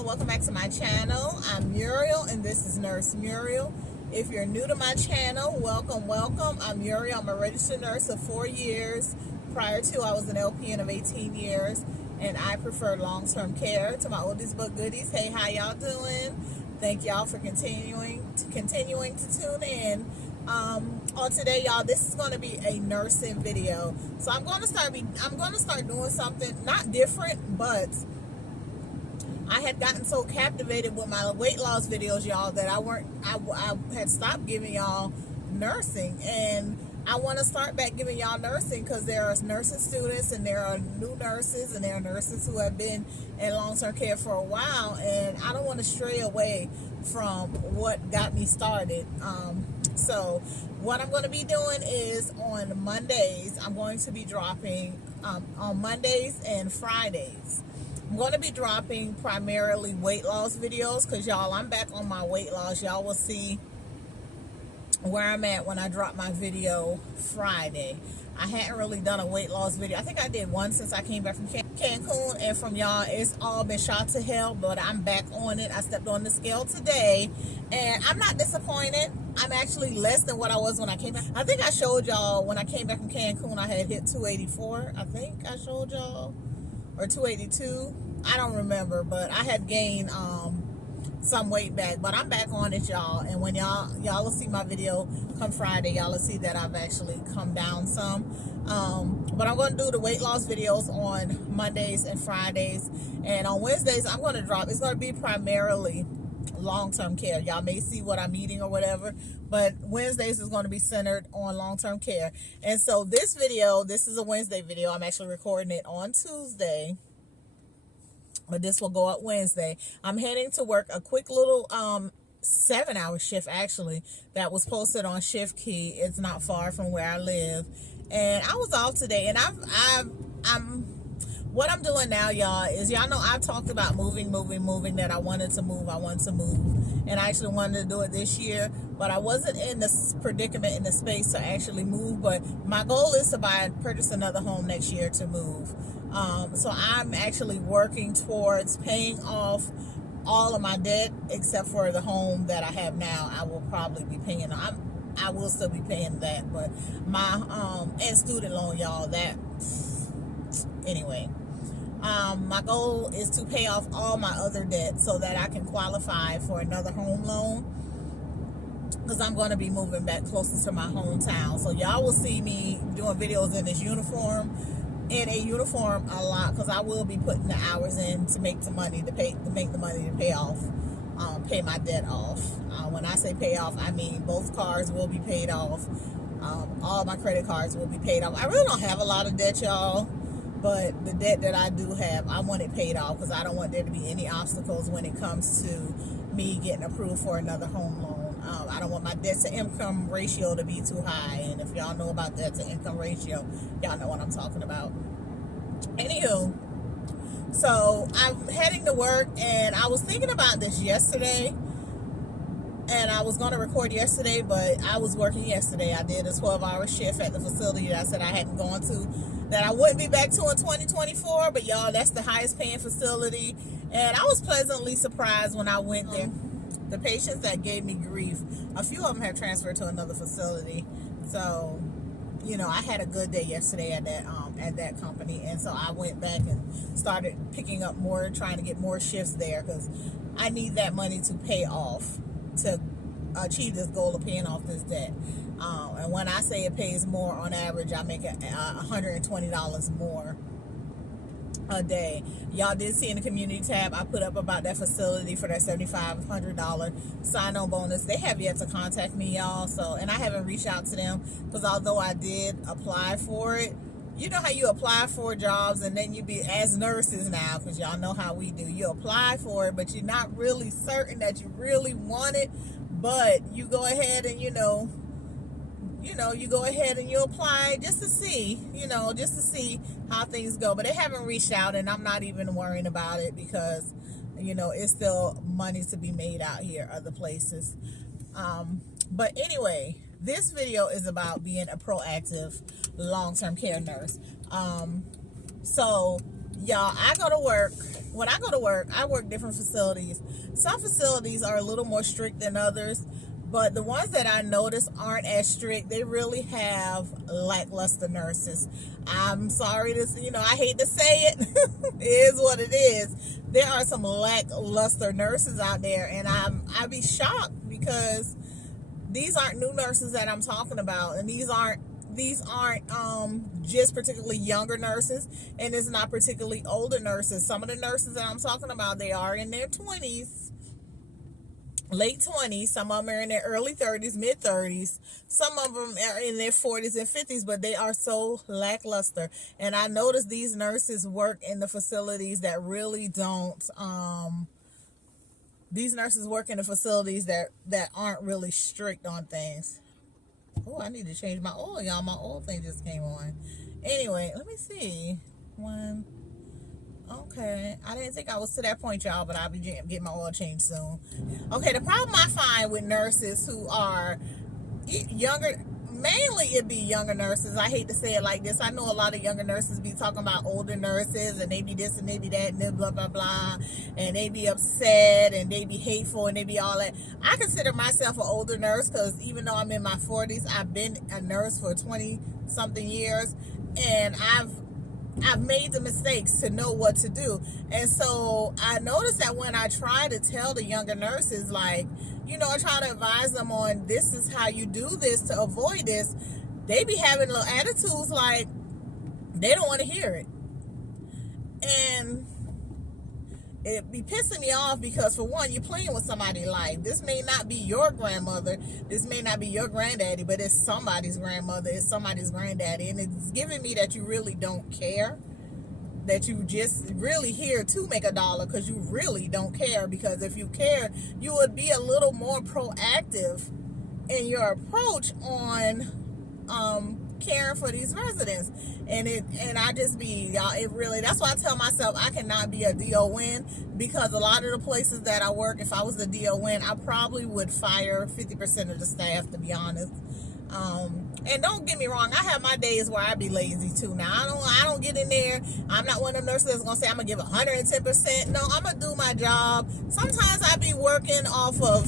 y'all, welcome back to my channel. I'm Muriel and this is Nurse Muriel. If you're new to my channel, welcome. I'm Muriel. I'm a registered nurse of 4 years. Prior to, I was an LPN of 18 years, and I prefer long-term care. To my oldies but goodies, hey, how y'all doing? Thank y'all for continuing to tune in. On today, y'all, this is going to be a nursing video. So I'm going to start doing something not different, but I had gotten so captivated with my weight loss videos, y'all, that I had stopped giving y'all nursing, and I want to start back giving y'all nursing because there are nursing students and there are new nurses and there are nurses who have been in long-term care for a while, and I don't want to stray away from what got me started. So what I'm going to be doing is on Mondays, I'm going to be dropping on Mondays and Fridays. I'm going to be dropping primarily weight loss videos because, y'all, I'm back on my weight loss. Y'all will see where I'm at when I drop my video Friday. I hadn't really done a weight loss video. I think I did one since I came back from Cancun, and from y'all, it's all been shot to hell, but I'm back on it. I stepped on the scale today, and I'm not disappointed. I'm actually less than what I was when I came back. I think I showed y'all when I came back from Cancun, I had hit 284. I think I showed y'all, or 282. I don't remember, but I had gained some weight back, but I'm back on it, y'all. And when y'all will see my video come Friday, y'all will see that I've actually come down some. But I'm going to do the weight loss videos on Mondays and Fridays, and on Wednesdays I'm going to drop. It's going to be primarily long-term care. Y'all may see what I'm eating or whatever, but Wednesdays is going to be centered on long-term care. And so this video, this is a Wednesday video. I'm actually recording it on Tuesday, but this will go up Wednesday. I'm heading to work a quick little 7-hour shift, actually, that was posted on Shift Key. It's not far from where I live, and I was off today. And what I'm doing now, y'all, is, y'all know I've talked about moving, that I wanted to move, and I actually wanted to do it this year, but I wasn't in this predicament, in the space to actually move. But my goal is to purchase another home next year to move. So I'm actually working towards paying off all of my debt except for the home that I have now. I will probably be paying. I will still be paying that, but my and student loan, y'all. That anyway. My goal is to pay off all my other debts so that I can qualify for another home loan, because I'm going to be moving back closer to my hometown. So y'all will see me doing videos in this uniform. In a uniform a lot, because I will be putting the hours in to make the money to pay my debt off. When I say pay off, I mean both cars will be paid off. All my credit cards will be paid off. I really don't have a lot of debt, y'all, but the debt that I do have, I want it paid off because I don't want there to be any obstacles when it comes to me getting approved for another home loan. I don't want my debt to income ratio to be too high, and if y'all know about debt to income ratio, y'all know what I'm talking about. Anywho, so I'm heading to work, and I was thinking about this yesterday, and I was going to record yesterday, but I was working yesterday. I did a 12-hour shift at the facility that I said I hadn't gone to, that I wouldn't be back to in 2024, but y'all, that's the highest paying facility, and I was pleasantly surprised when I went there. The patients that gave me grief, a few of them have transferred to another facility. So, you know, I had a good day yesterday at that company, and so I went back and started picking up more, trying to get more shifts there, because I need that money to pay off, to achieve this goal of paying off this debt. And when I say it pays more, on average, I make $120 more a day. Y'all did see in the community tab I put up about that facility for that $7,500 sign-on bonus. They have yet to contact me, y'all, so, and I haven't reached out to them, because although I did apply for it, you know how you apply for jobs and then you be, as nurses now, because y'all know how we do, you apply for it, but you're not really certain that you really want it, but you go ahead and you go ahead and you apply just to see, just to see how things go. But they haven't reached out, and I'm not even worrying about it, because, it's still money to be made out here other places. But anyway, this video is about being a proactive long-term care nurse. So Y'all, I go to work. When I go to work, I work different facilities. Some facilities are a little more strict than others, but the ones that I notice aren't as strict. They really have lackluster nurses. I'm sorry to, I hate to say it. It is what it is. There are some lackluster nurses out there, and I'd be shocked because these aren't new nurses that I'm talking about, and these aren't just particularly younger nurses, and it's not particularly older nurses. Some of the nurses that I'm talking about, they are in their 20s, late 20s. Some of them are in their early 30s, mid 30s. Some of them are in their 40s and 50s, but they are so lackluster. And I notice these nurses work in the facilities that really don't, these nurses work in the facilities that aren't really strict on things. Oh, I need to change my oil, y'all. My oil thing just came on. Anyway, let me see. Okay. I didn't think I was to that point, y'all, but I'll be getting my oil changed soon. Okay, the problem I find with nurses who are younger, mainly it'd be younger nurses. I hate to say it like this. I know a lot of younger nurses be talking about older nurses, and they be this and they be that and blah, blah, blah. And they be upset and they be hateful and they be all that. I consider myself an older nurse because even though I'm in my 40s, I've been a nurse for 20-something years. And I've made the mistakes to know what to do. And so I noticed that when I try to tell the younger nurses, like, I try to advise them on this is how you do this to avoid this, they be having little attitudes like they don't want to hear it. And it be pissing me off because, for one, you're playing with somebody's life. This may not be your grandmother. This may not be your granddaddy, but it's somebody's grandmother. It's somebody's granddaddy. And it's giving me that you really don't care. That you just really here to make a dollar because you really don't care. Because if you care, you would be a little more proactive in your approach on caring for these residents. And I just be, y'all, it really, that's why I tell myself I cannot be a DON, because a lot of the places that I work, if I was a DON, I probably would fire 50% of the staff, to be honest. And don't get me wrong, I have my days where I be lazy too. Now I don't get in there. I'm not one of the nurses that's gonna say I'm gonna give 110%. No, I'm gonna do my job. Sometimes I be working off of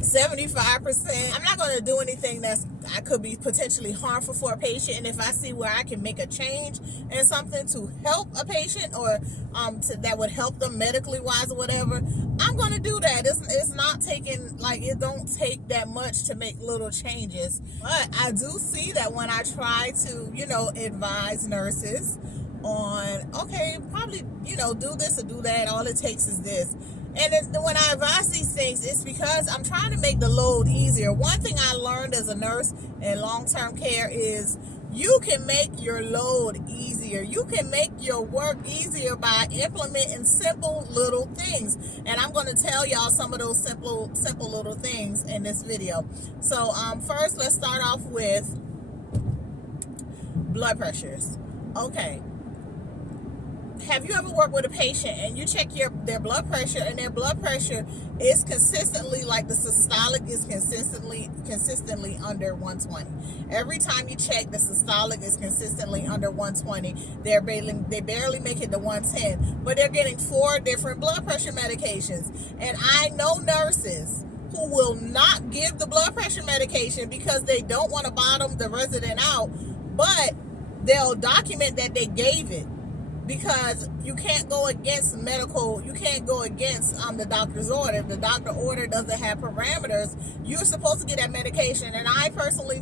75%. I'm not going to do anything I could be potentially harmful for a patient. And if I see where I can make a change and something to help a patient or that would help them medically wise or whatever, I'm going to do that. It's not taking, like, it don't take that much to make little changes. But I do see that when I try to, advise nurses on, okay, probably, do this or do that. All it takes is this. And when I advise these things, it's because I'm trying to make the load easier. One thing I learned as a nurse in long-term care is you can make your load easier. You can make your work easier by implementing simple little things. And I'm going to tell y'all some of those simple little things in this video. So first, let's start off with blood pressures. Okay. Have you ever worked with a patient and you check their blood pressure, and their blood pressure is consistently, like the systolic is consistently under 120? Every time you check, the systolic is consistently under 120. They barely make it to 110, but they're getting 4 different blood pressure medications. And I know nurses who will not give the blood pressure medication because they don't want to bottom the resident out, but they'll document that they gave it. Because you can't go against the doctor's order. If the doctor order doesn't have parameters, you're supposed to get that medication. And I personally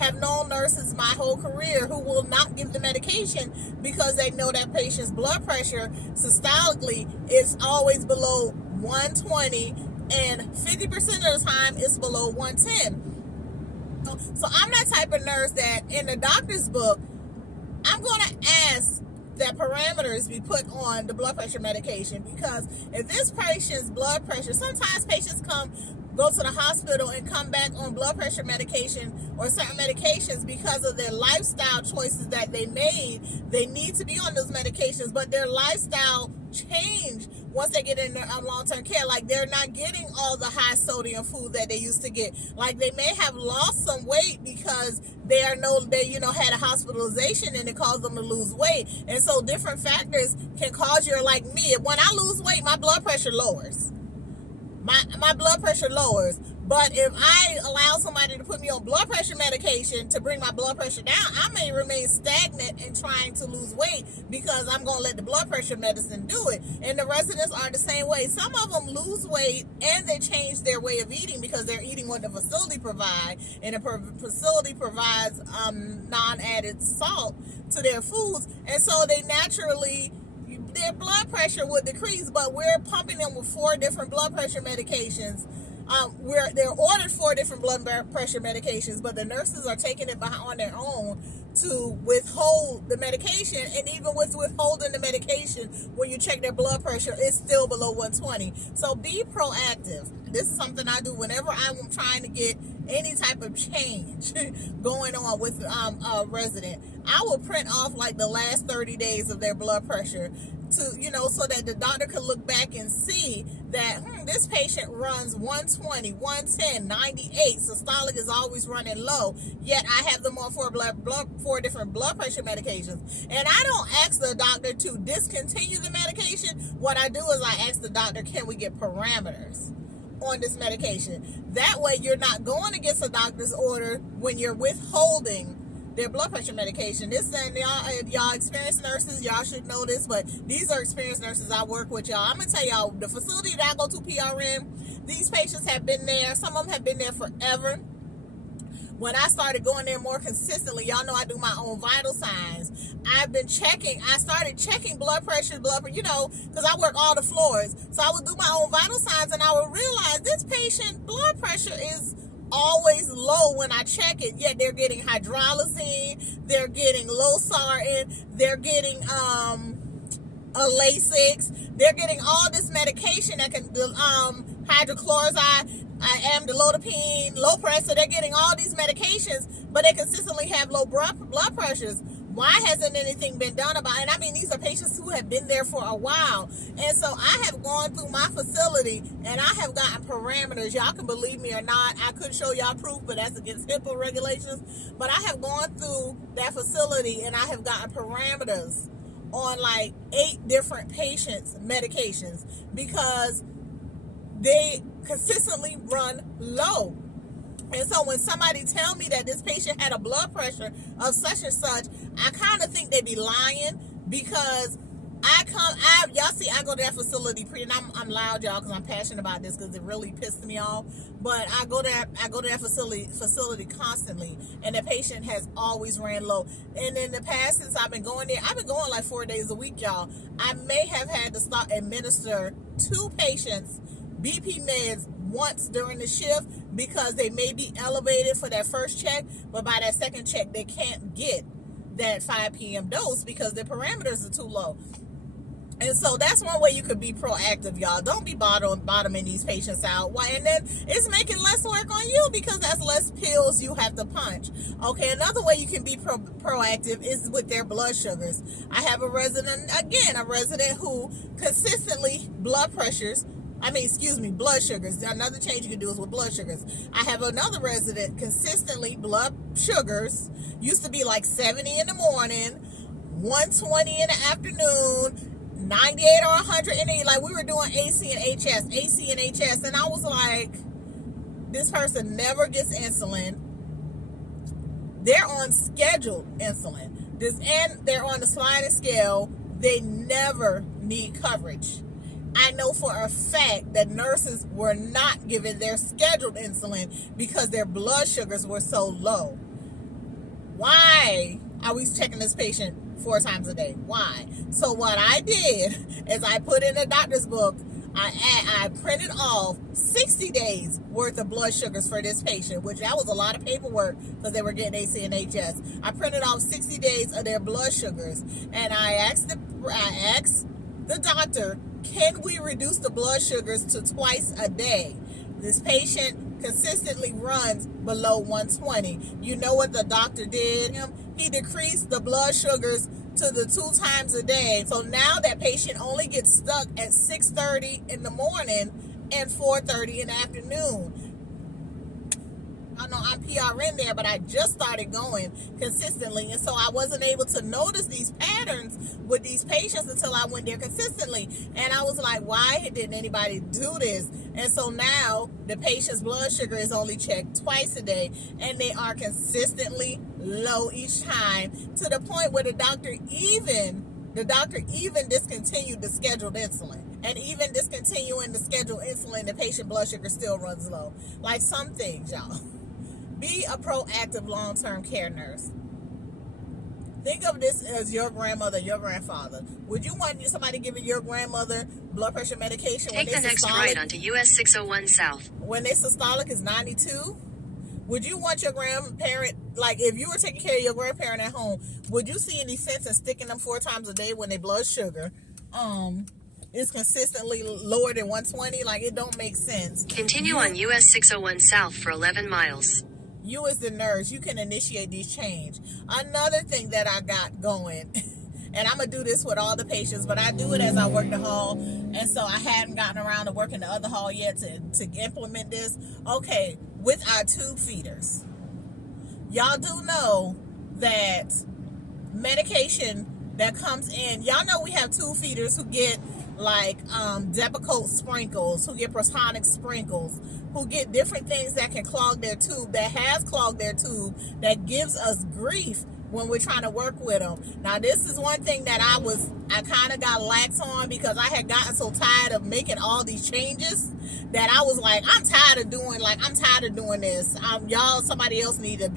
have known nurses my whole career who will not give the medication because they know that patient's blood pressure systolically is always below 120, and 50% of the time it's below 110. So I'm that type of nurse that in the doctor's book, I'm going to ask that parameters be put on the blood pressure medication, because if this patient's blood pressure, sometimes patients go to the hospital and come back on blood pressure medication or certain medications because of their lifestyle choices that they made. They need to be on those medications, but their lifestyle changed once they get in their long-term care, like they're not getting all the high sodium food that they used to get. Like they may have lost some weight because they had a hospitalization and it caused them to lose weight. And so different factors can cause you, like me, when I lose weight, my blood pressure lowers. My blood pressure lowers. But if I allow somebody to put me on blood pressure medication to bring my blood pressure down, I may remain stagnant in trying to lose weight because I'm going to let the blood pressure medicine do it. And the residents are the same way. Some of them lose weight and they change their way of eating because they're eating what the facility provides. And the facility provides non-added salt to their foods. And so they naturally, their blood pressure would decrease, but we're pumping them with 4 different blood pressure medications. They're ordered 4 different blood pressure medications, but the nurses are taking it on their own to withhold the medication. And even with withholding the medication, when you check their blood pressure, it's still below 120. So be proactive. This is something I do whenever I'm trying to get any type of change going on with a resident. I will print off like the last 30 days of their blood pressure so that the doctor can look back and see that this patient runs 120, 110, 98. Systolic is always running low, yet I have them on 4 different blood pressure medications. And I don't ask the doctor to discontinue the medication. What I do is I ask the doctor, can we get parameters on this medication? That way you're not going against a doctor's order when you're withholding their blood pressure medication. Y'all experienced nurses, y'all should know this, but these are experienced nurses I work with, y'all. I'm gonna tell y'all, the facility that I go to, PRN, these patients have been there. Some of them have been there forever. When I started going there more consistently, y'all know I do my own vital signs. I started checking blood pressure, because I work all the floors. So I would do my own vital signs and I would realize this patient blood pressure is always low when I check it, yet they're getting hydralazine, they're getting losartan, they're getting Lasix, they're getting all this medication that can hydrochloride, amlodipine, Lopressor. They're getting all these medications, but they consistently have low blood pressures. Why hasn't anything been done about it? And I mean, these are patients who have been there for a while. And so I have gone through my facility and I have gotten parameters. Y'all can believe me or not. I could show y'all proof, but that's against HIPAA regulations. But I have gone through that facility and I have gotten parameters on like 8 different patients' medications because they consistently run low. And so when somebody tell me that this patient had a blood pressure of such and such, I kind of think they be lying because y'all see, I go to that facility and I'm loud, y'all, because I'm passionate about this because it really pissed me off. But I go to that facility constantly, and the patient has always ran low. And in the past, since I've been going there, I've been going like 4 days a week, y'all. I may have had to stop administer 2 patients BP meds once during the shift because they may be elevated for that first check, but by that second check, they can't get that 5 p.m. dose because their parameters are too low. And so that's one way you could be proactive, y'all. Don't be bottoming these patients out. Why? And then it's making less work on you because that's less pills you have to punch. Okay, another way you can be proactive is with their blood sugars. I have a resident who consistently blood sugars. Another change you can do is with blood sugars. I have another resident consistently blood sugars used to be like 70 in the morning, 120 in the afternoon, 98 or 100 in the, like we were doing AC and HS, and I was like, this person never gets insulin. They're on scheduled insulin. And they're on the sliding scale. They never need coverage. I know for a fact that nurses were not given their scheduled insulin because their blood sugars were so low. Why are we checking this patient 4 times a day? Why? So what I did is I put in a doctor's book, I printed off 60 days worth of blood sugars for this patient, which that was a lot of paperwork because they were getting AC and HS. I printed off 60 days of their blood sugars, and I asked the doctor, can we reduce the blood sugars to twice a day? This patient consistently runs below 120. You know what the doctor did? He decreased the blood sugars to the 2 times a day. So now that patient only gets stuck at 6:30 in the morning and 4:30 in the afternoon. I know I'm PRN there, but I just started going consistently, and so I wasn't able to notice these patterns with these patients until I went there consistently. And I was like, why didn't anybody do this? And so now the patient's blood sugar is only checked twice a day, and they are consistently low each time, to the point where the doctor even discontinued the scheduled insulin. And even discontinuing the scheduled insulin, the patient blood sugar still runs low. Like some things, y'all. Be a proactive long-term care nurse. Think of this as your grandmother, your grandfather. Would you want somebody giving your grandmother blood pressure medication when they systolic? Take the next right onto US 601 South. When they systolic is 92? Would you want your grandparent, like if you were taking care of your grandparent at home, would you see any sense in sticking them 4 times a day when their blood sugar is consistently lower than 120? Like, it don't make sense. Continue on US 601 South for 11 miles. You as the nurse, you can initiate these change. Another thing that I got going, and I'm going to do this with all the patients, but I do it as I work the hall, and so I hadn't gotten around to working the other hall yet to implement this. Okay, with our tube feeders. Y'all do know that medication that comes in, y'all know we have tube feeders who get like Depakote sprinkles, who get Protonix sprinkles, who get different things that can clog their tube, that has clogged their tube, that gives us grief when we're trying to work with them. Now, this is one thing that I kind of got lax on, because I had gotten so tired of making all these changes that I was like, I'm tired of doing this. Y'all, somebody else need to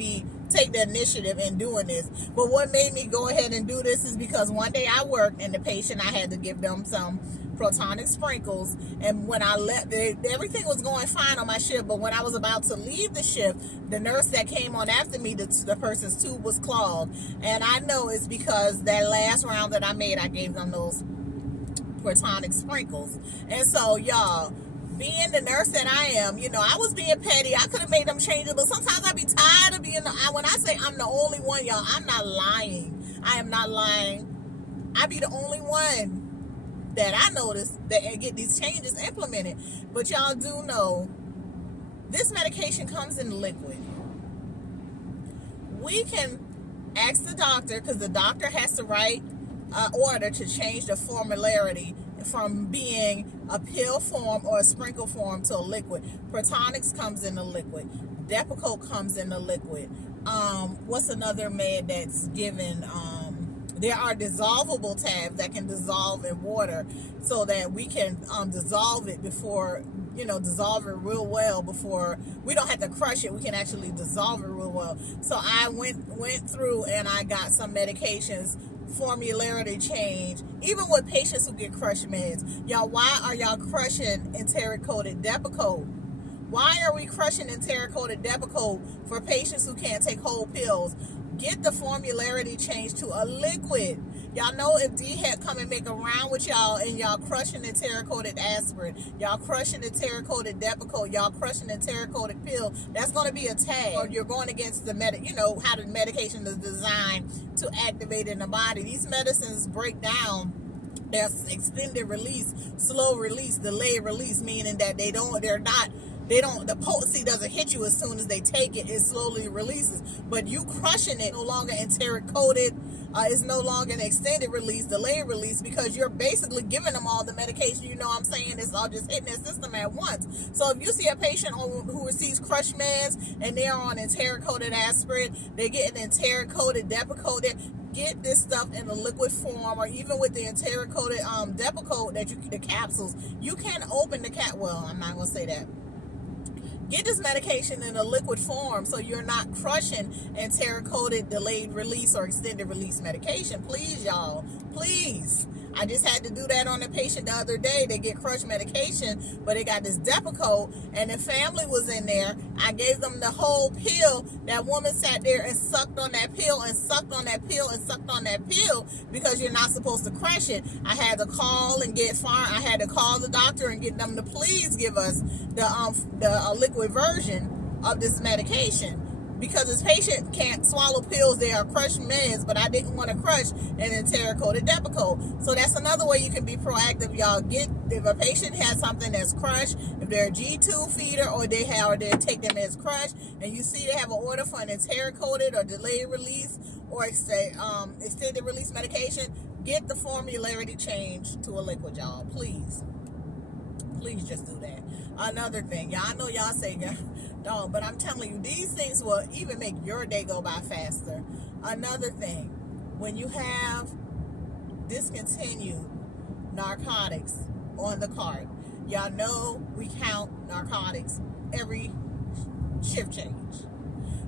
take the initiative in doing this. But what made me go ahead and do this is because one day I worked, and the patient, I had to give them some Protonix sprinkles, and when I left, everything was going fine on my shift, but when I was about to leave the shift, the nurse that came on after me, the person's tube was clogged, and I know it's because that last round that I made, I gave them those Protonix sprinkles. And so, y'all, being the nurse that I am, I was being petty. I could have made them changes, but sometimes I be tired of being when I say I'm the only one, y'all, I'm not lying. I am not lying. I be the only one that I noticed that get these changes implemented. But y'all do know this medication comes in liquid. We can ask the doctor, because the doctor has to write an order to change the formularity from being a pill form or a sprinkle form to a liquid. Protonix comes in a liquid. Depakote comes in a liquid. What's another med that's given? There are dissolvable tabs that can dissolve in water, so that we can dissolve it before, dissolve it real well before we don't have to crush it. We can actually dissolve it real well. So I went through and I got some medications, formularity change, even with patients who get crush meds. Y'all, why are y'all crushing enteric-coated Depakote? Why are we crushing enteric-coated Depakote for patients who can't take whole pills? Get the formularity changed to a liquid. Y'all know if D-Hep come and make a round with y'all, and y'all crushing the enteric-coated aspirin, y'all crushing the enteric-coated Depakote, y'all crushing the enteric-coated pill, that's going to be a tag. Or you're going against the how the medication is designed to activate in the body. These medicines break down. There's extended release, slow release, delayed release, meaning that the potency doesn't hit you as soon as they take it. It slowly releases. But you crushing it, no longer enteric-coated, it's no longer an extended release, delayed release, because you're basically giving them all the medication. You know what I'm saying? It's all just hitting their system at once. So if you see a patient who receives crush meds and they're on enteric-coated aspirin, they're getting enteric-coated Depakote, get this stuff in a liquid form, or even with the enteric-coated Depakote, the capsules, you can open the well, I'm not going to say that. Get this medication in a liquid form so you're not crushing enteric-coated delayed release or extended release medication. Please, y'all. Please. I just had to do that on a patient the other day. They get crushed medication, but they got this Depakote, and the family was in there. I gave them the whole pill. That woman sat there and sucked on that pill and sucked on that pill and sucked on that pill, because you're not supposed to crush it. I had to call and I had to call the doctor and get them to please give us the liquid version of this medication. because this patient can't swallow pills, they are crushed meds, but I didn't want to crush an enteric-coated Depakote. So that's another way you can be proactive, y'all. If a patient has something that's crushed, if they're a G2 feeder or they take them as crushed, and you see they have an order for an enteric-coated or delayed release or extended release medication, get the formularity changed to a liquid, y'all. Please just do that. Another thing, y'all, I know y'all say, dog, but I'm telling you, these things will even make your day go by faster. Another thing, when you have discontinued narcotics on the cart, y'all know we count narcotics every shift change.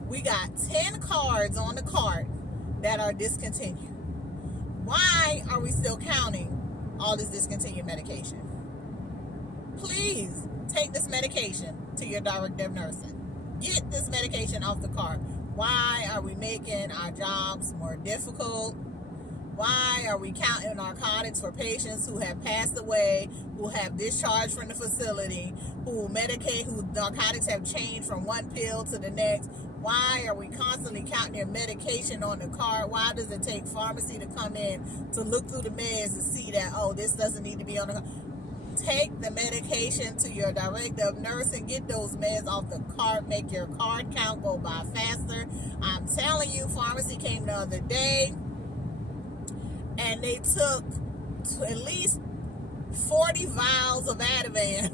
We got 10 cards on the cart that are discontinued. Why are we still counting all this discontinued medication? Please take this medication to your director of nursing. Get this medication off the cart. Why are we making our jobs more difficult? Why are we counting narcotics for patients who have passed away, who have discharged from the facility, whose narcotics have changed from one pill to the next? Why are we constantly counting their medication on the cart? Why does it take pharmacy to come in to look through the meds and see that, oh, this doesn't need to be on the cart? Take the medication to your director of nursing. Get those meds off the cart. Make your card count go by faster. I'm telling you, pharmacy came the other day and they took at least 40 vials of Ativan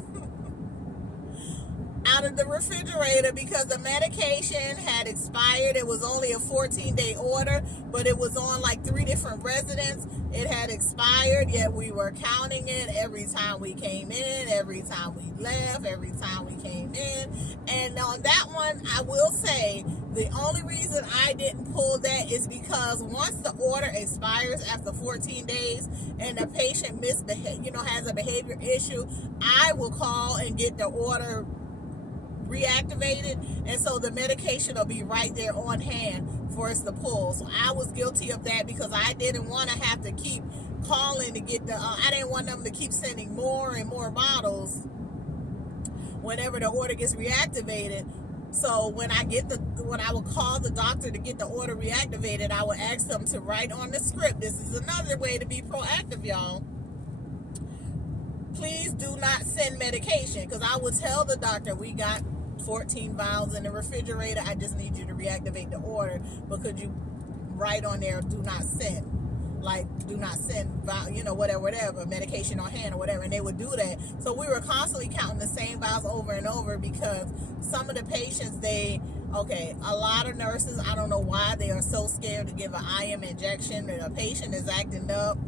out of the refrigerator because the medication had expired. It was only a 14-day order, but it was on like 3 different residents. It had expired, yet we were counting it every time we came in, every time we left, every time we came in. And on that one, I will say, the only reason I didn't pull that is because once the order expires after 14 days and the patient has a behavior issue, I will call and get the order reactivated, and so the medication will be right there on hand for us to pull. So I was guilty of that because I didn't want to have to keep calling to get I didn't want them to keep sending more and more bottles whenever the order gets reactivated. So when I would call the doctor to get the order reactivated, I would ask them to write on the script. This is another way to be proactive, y'all. Please do not send medication, because I would tell the doctor, we got 14 vials in the refrigerator. I just need you to reactivate the order, but could you write on there, do not send, like do not send, whatever, medication on hand or whatever, and they would do that. So we were constantly counting the same vials over and over because some of the patients, a lot of nurses, I don't know why they are so scared to give an IM injection, that a patient is acting up.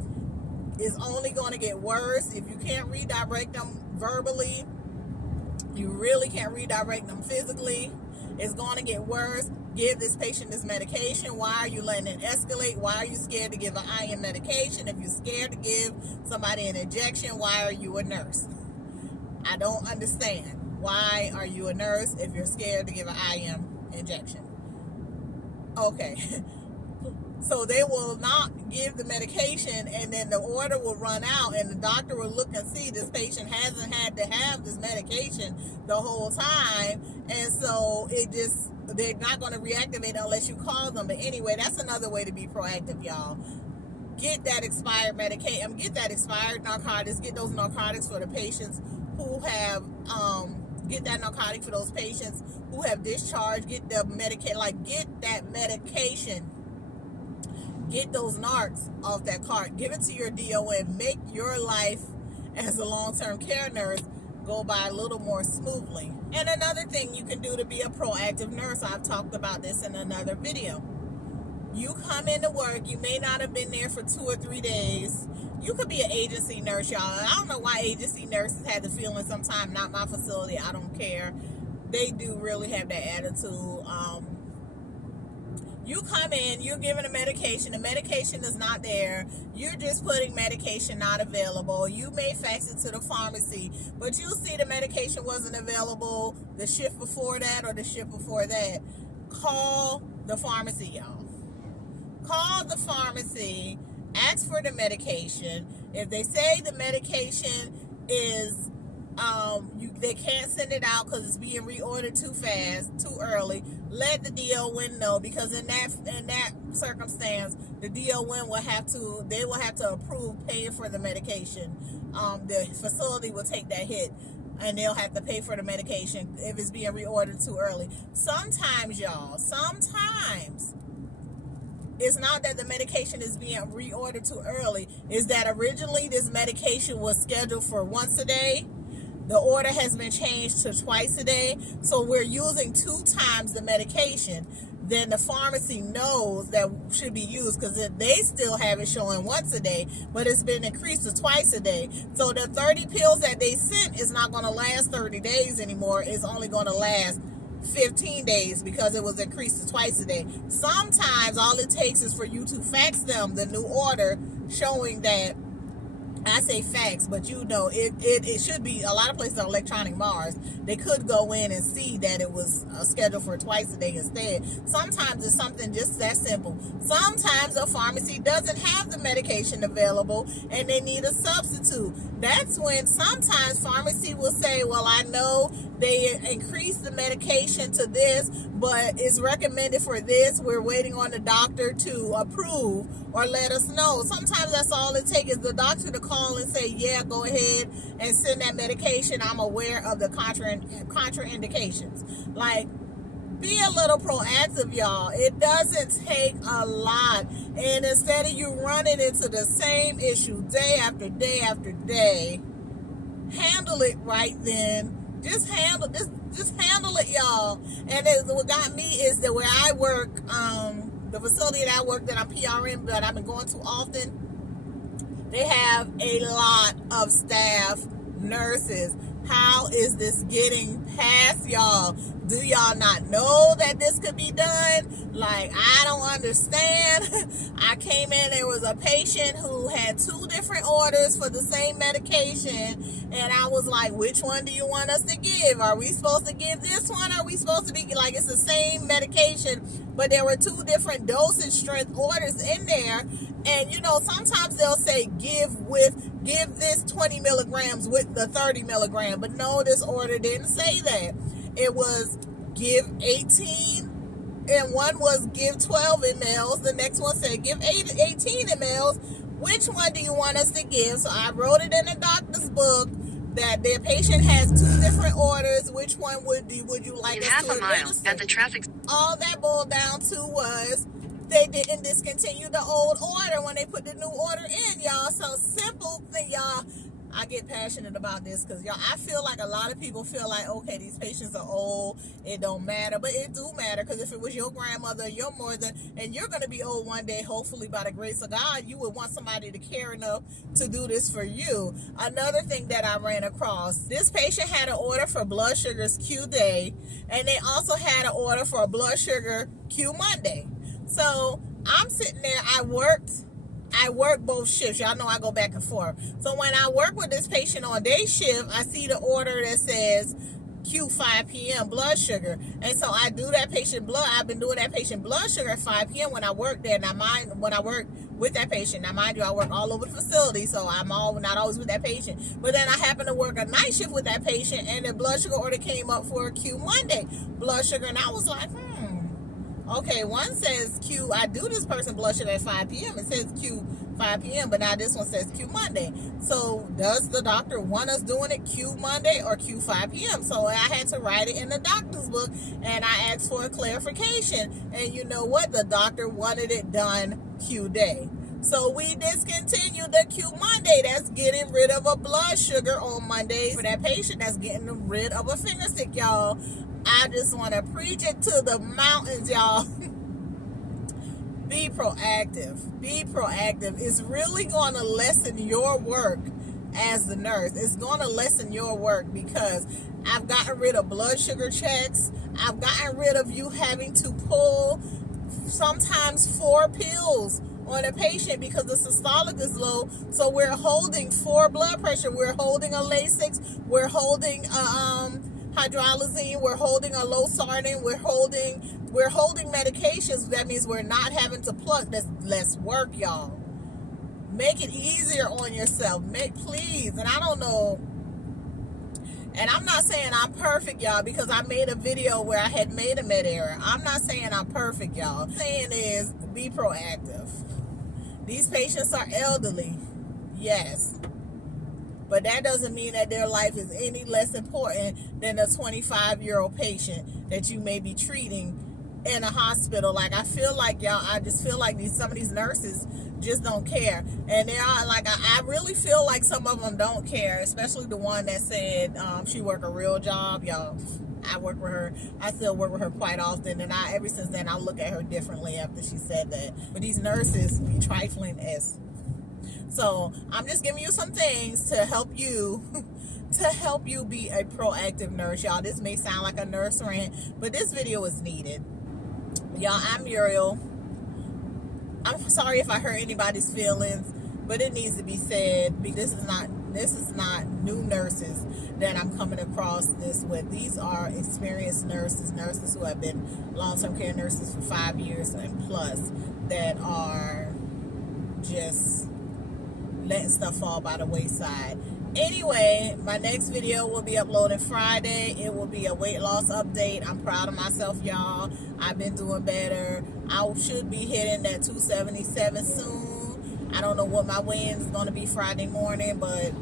It's only going to get worse. If you can't redirect them verbally, you really can't redirect them physically. It's going to get worse. Give this patient this medication. Why are you letting it escalate? Why are you scared to give an IM medication? If you're scared to give somebody an injection, why are you a nurse? I don't understand. Why are you a nurse if you're scared to give an IM injection? Okay. So they will not give the medication, and then the order will run out, and the doctor will look and see this patient hasn't had to have this medication the whole time, and so they're not going to reactivate unless you call them. But anyway, that's another way to be proactive, y'all. Get that expired medication, get that expired narcotics, get those narcotics for the patients who have, get that narcotic for those patients who have discharged, get the get that medication. Get those narcs off that cart. Give it to your DON. Make your life as a long-term care nurse go by a little more smoothly. And another thing you can do to be a proactive nurse, I've talked about this in another video. You come into work, you may not have been there for 2 or 3 days. You could be an agency nurse, y'all. I don't know why agency nurses have the feeling sometimes, not my facility, I don't care. They do really have that attitude. You come in, you're given a medication, the medication is not there, you're just putting medication not available. You may fax it to the pharmacy, but you see the medication wasn't available the shift before that or the shift before that. Call the pharmacy, y'all. Call the pharmacy, ask for the medication. If they say the medication is They can't send it out because it's being reordered too fast, too early. Let the DON know, because in that circumstance, the DON will have to approve paying for the medication. The facility will take that hit, and they'll have to pay for the medication if it's being reordered too early. Sometimes, y'all, it's not that the medication is being reordered too early. It's that originally this medication was scheduled for once a day. The order has been changed to twice a day. So we're using 2 times the medication. Then the pharmacy knows that should be used, because they still have it showing once a day, but it's been increased to twice a day. So the 30 pills that they sent is not going to last 30 days anymore. It's only going to last 15 days because it was increased to twice a day. Sometimes all it takes is for you to fax them the new order showing that, I say fax, but it should be, a lot of places are electronic Mars. They could go in and see that it was scheduled for twice a day instead. Sometimes it's something just that simple. Sometimes a pharmacy doesn't have the medication available and they need a substitute. That's when sometimes pharmacy will say, well, I know they increased the medication to this, but it's recommended for this. We're waiting on the doctor to approve or let us know. Sometimes that's all it takes, is the doctor to call and say, yeah, go ahead and send that medication. I'm aware of the contraindications. Like, be a little proactive, y'all. It doesn't take a lot. And instead of you running into the same issue day after day after day, handle it right then. Just handle it, y'all. And what got me is that where I work, the facility that I work, that I'm PRN, but I've been going to often, they have a lot of staff, nurses. How is this getting past y'all? Do y'all not know that this could be done? Like, I don't understand. I came in, there was a patient who had 2 different orders for the same medication, and I was like, which one do you want us to give? Are we supposed to give this one? Or are we supposed to be, like, it's the same medication, but there were 2 different dosage strength orders in there. And sometimes they'll say give this 20 milligrams with the 30 milligram, but no, this order didn't say that. It was give 18, and one was give 12 mLs. The next one said give 18 mLs. Which one do you want us to give? So I wrote it in the doctor's book that their patient has 2 different orders. Which one would you like us to administer? In half a mile at the traffic. All that boiled down to was they didn't discontinue the old order when they put the new order in, y'all. So simple thing, y'all. I get passionate about this because, y'all, I feel like a lot of people feel like, okay, these patients are old, it don't matter. But it do matter, because if it was your grandmother, your mother, and you're going to be old one day, hopefully by the grace of God, you would want somebody to care enough to do this for you. Another thing that I ran across, this patient had an order for blood sugars Q day, and they also had an order for a blood sugar Q Monday. So I'm sitting there, I work both shifts. Y'all know I go back and forth. So when I work with this patient on day shift, I see the order that says Q 5 p.m. blood sugar. And so I do that patient blood. I've been doing that patient blood sugar at 5 p.m. when I work there. Now, when I work with that patient, now mind you, I work all over the facility, so I'm not always with that patient. But then I happen to work a night shift with that patient, and the blood sugar order came up for a Q Monday blood sugar. And I was like, okay, one says Q, I do this person blood sugar at 5 p.m. It says Q 5 p.m., but now this one says Q Monday. So does the doctor want us doing it Q Monday or Q 5 p.m.? So I had to write it in the doctor's book, and I asked for a clarification. And you know what? The doctor wanted it done Q day. So we discontinued the Q Monday. That's getting rid of a blood sugar on Monday for that patient. That's getting rid of a finger stick, y'all. I just want to preach it to the mountains, y'all. Be proactive. Be proactive. It's really going to lessen your work as the nurse. It's going to lessen your work because I've gotten rid of blood sugar checks. I've gotten rid of you having to pull sometimes 4 pills on a patient because the systolic is low. So we're holding 4 blood pressure. We're holding a Lasix. We're holding hydrolysine, we're holding a losartan, we're holding medications. That means we're not having to plug. That's less work, y'all. Make it easier on yourself. Please. And I don't know And I'm not saying I'm perfect, y'all, because I made a video where I had made a med error. I'm not saying I'm perfect, y'all. What I'm saying is be proactive. These patients are elderly, yes. But that doesn't mean that their life is any less important than a 25-year-old patient that you may be treating in a hospital. Like, I feel like, y'all, I just feel like some of these nurses just don't care. And they are, like, I really feel like some of them don't care, especially the one that said she worked a real job. Y'all, I work with her. I still work with her quite often. And ever since then, I look at her differently after she said that. But these nurses be trifling as. So I'm just giving you some things to help you be a proactive nurse, y'all. This may sound like a nurse rant, but this video is needed. Y'all, I'm Muriel. I'm sorry if I hurt anybody's feelings, but it needs to be said. This is not new nurses that I'm coming across this with. These are experienced nurses who have been long-term care nurses for 5 years and plus, that are just letting stuff fall by the wayside. Anyway, my next video will be uploaded Friday. It will be a weight loss update. I'm proud of myself, y'all. I've been doing better. I should be hitting that 277 soon. I don't know what my weigh-in is going to be Friday morning, but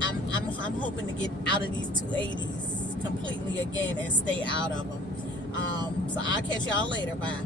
I'm hoping to get out of these 280s completely again and stay out of them. So I'll catch y'all later. Bye.